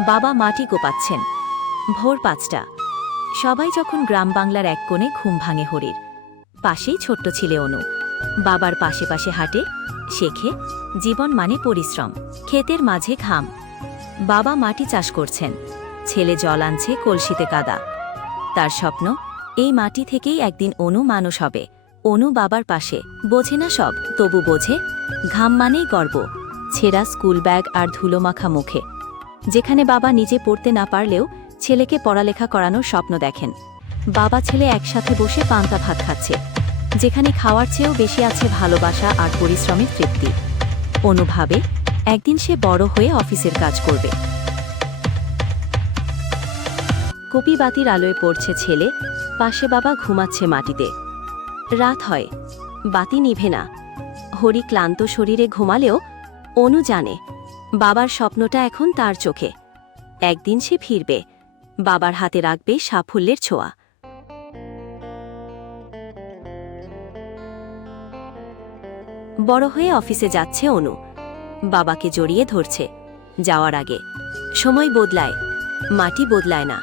বাবা মাটি কোপাচ্ছেন। ভোর ৫টা। সবাই যখন গ্রাম বাংলার এক কোণে ঘুম ভাঙে হরির। পাশেই ছোট্ট ছেলে অনু। বাবার পাশে পাশে হাঁটে, শেখে, জীবন মানে পরিশ্রম। ক্ষেতের মাঝে ঘাম। বাবা মাটি চাষ করছেন, ছেলে জল আনছে কলসিতে কাদা। তার স্বপ্ন, এই মাটি থেকেই একদিন অনু মানুষ হবে। অনু বাবার পাশে, বোঝে না সব, তবু বোঝে ঘাম মানেই গর্ব। ছেঁড়া স্কুল ব্যাগ আর ধুলোমাখা মুখে। যেখানে বাবা নিজে পড়তে না পারলেও ছেলেকে পড়ালেখা করানোর স্বপ্ন দেখেন। বাবা ছেলে একসাথে বসে পান্তা ভাত খাচ্ছে, যেখানে খাওয়ার চেয়েও বেশি আছে ভালোবাসা আর পরিশ্রমের তৃপ্তি। অনু ভাবে, একদিন সে বড় হয়ে অফিসের কাজ করবে। কপি বাতির আলোয় পড়ছে ছেলে, পাশে বাবা ঘুমাচ্ছে মাটিতে। রাত হয়, বাতি নিভে না। হরি ক্লান্ত শরীরে ঘুমালেও অনু জানে বাবার স্বপ্নটা এখন তার চোখে। একদিন সে ফিরবে, বাবার হাতে রাখবে সাফল্যের ছোঁয়া। বড় হয়ে অফিসে যাচ্ছে অনু, বাবাকে জড়িয়ে ধরছে। যাওয়ার আগে, সময় বদলায়, মাটি বদলায় না।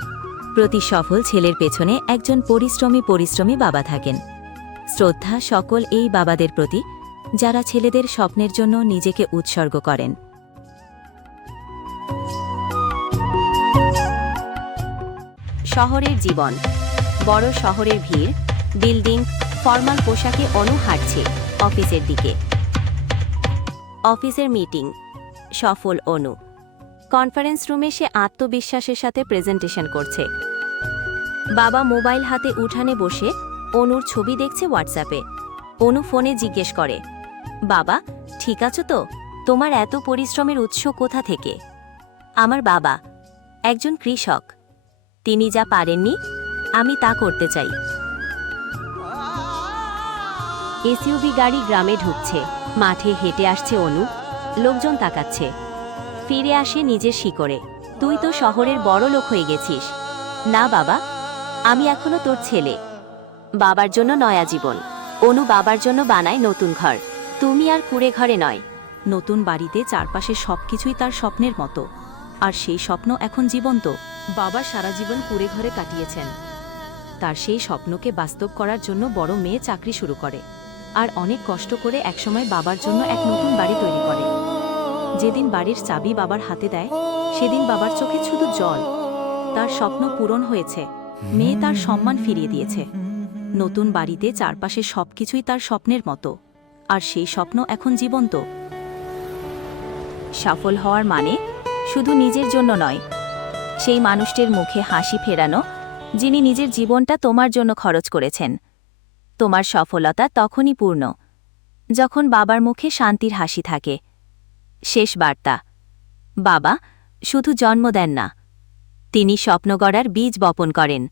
প্রতি সফল ছেলের পেছনে একজন পরিশ্রমী বাবা থাকেন। শ্রদ্ধা সকল এই বাবাদের প্রতি, যারা ছেলেদের স্বপ্নের জন্য নিজেকে উৎসর্গ করেন। শহরের জীবন, বড় শহরের ভিড়, বিল্ডিং, ফর্মাল পোশাকে অনু হাঁটছে অফিসের দিকে। অফিসের মিটিং, সফল অনু। কনফারেন্স রুমে সে আত্মবিশ্বাসের সাথে প্রেজেন্টেশন করছে। বাবা মোবাইল হাতে উঠানে বসে অনুর ছবি দেখছে হোয়াটসঅ্যাপে। অনু ফোনে জিজ্ঞেস করে, বাবা ঠিক আছো তো? তোমার এত পরিশ্রমের উৎস কোথা থেকে? আমার বাবা একজন কৃষক, তিনি যা পারেননি আমি তা করতে চাই। এসইউভি গাড়ি গ্রামে ঢুকছে, মাঠে হেঁটে আসছে অনু, লোকজন তাকাচ্ছে। ফিরে আসে নিজের শিকড়ে। তুই তো শহরের বড় লোক হয়ে গেছিস। না বাবা, আমি এখনো তোর ছেলে। বাবার জন্য নয়া জীবন। অনু বাবার জন্য বানায় নতুন ঘর। তুমি আর কুড়ে ঘরে নয়। নতুন বাড়িতে চারপাশে সবকিছুই তার স্বপ্নের মতো, আর সেই স্বপ্ন এখন জীবন্ত। বাবা সারা জীবন কুড়ে ঘরে কাটিয়েছেন। তার সেই স্বপ্নকে বাস্তব করার জন্য বড় মেয়ে চাকরি শুরু করে, আর অনেক কষ্ট করে একসময় বাবার জন্য এক নতুন বাড়ি তৈরি করে। যেদিন বাড়ির চাবি বাবার হাতে দেয়, সেদিন বাবার চোখে শুধু জল। তার স্বপ্ন পূরণ হয়েছে, মেয়ে তার সম্মান ফিরিয়ে দিয়েছে। নতুন বাড়িতে চারপাশে সবকিছুই তার স্বপ্নের মতো, আর সেই স্বপ্ন এখন জীবন্ত। সফল হওয়ার মানে শুধু নিজের জন্য নয়, সেই মানুষটির মুখে হাসি ফেরানো, যিনি নিজের জীবনটা তোমার জন্য খরচ করেছেন। তোমার সফলতা তখনই পূর্ণ, যখন বাবার মুখে শান্তির হাসি থাকে। শেষ বার্তা, বাবা শুধু জন্ম দেন না, তিনি স্বপ্ন গড়ার বীজ বপন করেন।